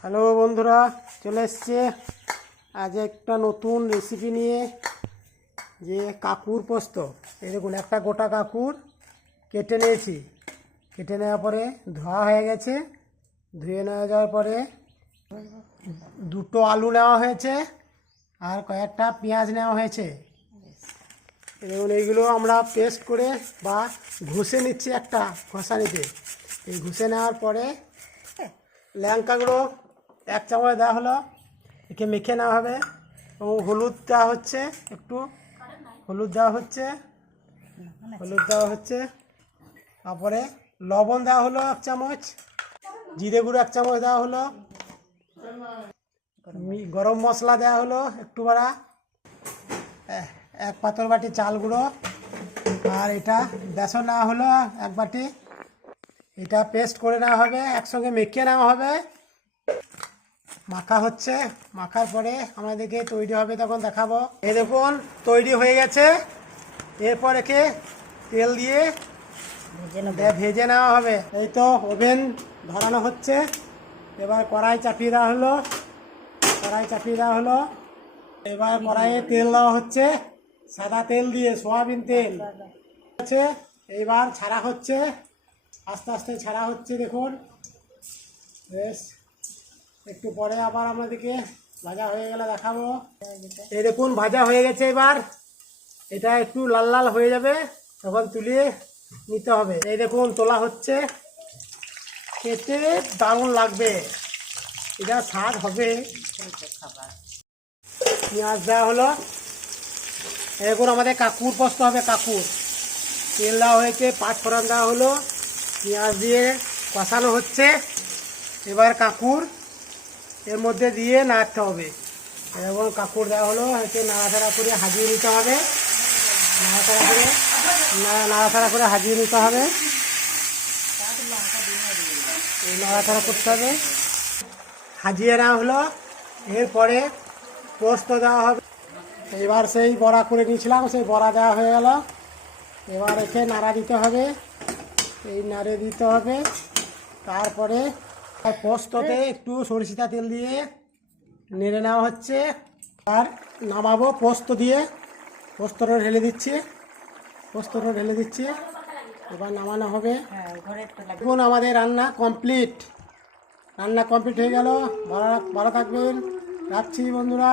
Hello বন্ধুরা, চলে এসছে আজ একটা নতুন রেসিপি নিয়ে, যে কাকুর পোস্ত। এই দেখুন, একটা গোটা কাকুর কেটে নিয়েছি। কেটে নেওয়ার পরে ধোয়া হয়ে গেছে। ধুয়ে নেওয়া যাওয়ার পরে দুটো আলু নেওয়া হয়েছে আর কয়েকটা পেঁয়াজ নেওয়া হয়েছে। এবং এইগুলো আমরা পেস্ট করে বা ঘষে নিচ্ছি একটা ঘষানিতে। এই ঘষে নেওয়ার পরে লঙ্কা গুঁড়ো 1 চামচ দেওয়া হলো, একে মেখে নেওয়া হবে। এবং হলুদ দেওয়া হচ্ছে, একটু হলুদ দেওয়া হচ্ছে, তারপরে লবণ দেওয়া হলো 1 চামচ, জিরে গুঁড়ো 1 চামচ দেওয়া হলো, গরম মশলা দেওয়া হলো একটু বাড়া, 1 পাতর বাটি চাল গুঁড়ো, আর এটা বেসন নেওয়া হলো 1 বাটি। এটা পেস্ট করে নেওয়া হবে, একসঙ্গে মেখে নেওয়া হবে। মাখা হচ্ছে, মাখার পরে আমাদেরকে তৈরি হবে, তখন দেখাবো। এই দেখুন তৈরি হয়ে গেছে। এরপর একে তেল দিয়ে ভেজে নেওয়া হবে। এই তো ওভেন ধরানো হচ্ছে। এবার কড়াই চাপিয়ে দেওয়া হলো, এবার কড়াইয়ে তেল দেওয়া হচ্ছে, সাদা তেল দিয়ে, সয়াবিন তেল আছে। এইবার ছাড়া হচ্ছে, আস্তে আস্তে ছাড়া হচ্ছে। দেখুন বেশ, একটু পরে আবার আমাদেরকে ভাজা হয়ে গেলে দেখাবো। এই দেখুন ভাজা হয়ে গেছে। এবার এটা একটু লাল লাল হয়ে যাবে, তখন তুলে নিতে হবে। এই দেখুন তোলা হচ্ছে, খেতে দারুণ লাগবে, এটা স্বাদ হবে। পেঁয়াজ দেওয়া হলো। এরকম আমাদের কাকুর পোস্ত হবে। কাকুর তেল দেওয়া হয়েছে, 5 ফোড়ন দেওয়া হলো, পেঁয়াজ দিয়ে কষানো হচ্ছে। এবার কাকুর এর মধ্যে দিয়ে নাড়তে হবে। এবং কাকুর দেওয়া হলো, হচ্ছে নাড়াচাড়া করে হাজিয়ে নিতে হবে। নাড়াচাড়া করে হাজিয়ে নিতে হবে, নাড়াচাড়া করতে হবে। হাজিয়ে নেওয়া হলো। এরপরে পোস্ত দেওয়া হবে। এবার সেই বড়া করে নিয়েছিলাম, সেই বড়া দেওয়া হয়ে গেল। এবার একে নাড়া দিতে হবে, এই নাড়ে দিতে হবে। তারপরে পোস্ততে একটু সরিষা তেল দিয়ে নেড়ে নেওয়া হচ্ছে। আর নামাবো পোস্ত দিয়ে, পোস্তটা ঢেলে দিচ্ছি, এবার নামানো হবে। এখন আমাদের রান্না কমপ্লিট হয়ে গেল। ভালো থাকবেন, রাখছি বন্ধুরা।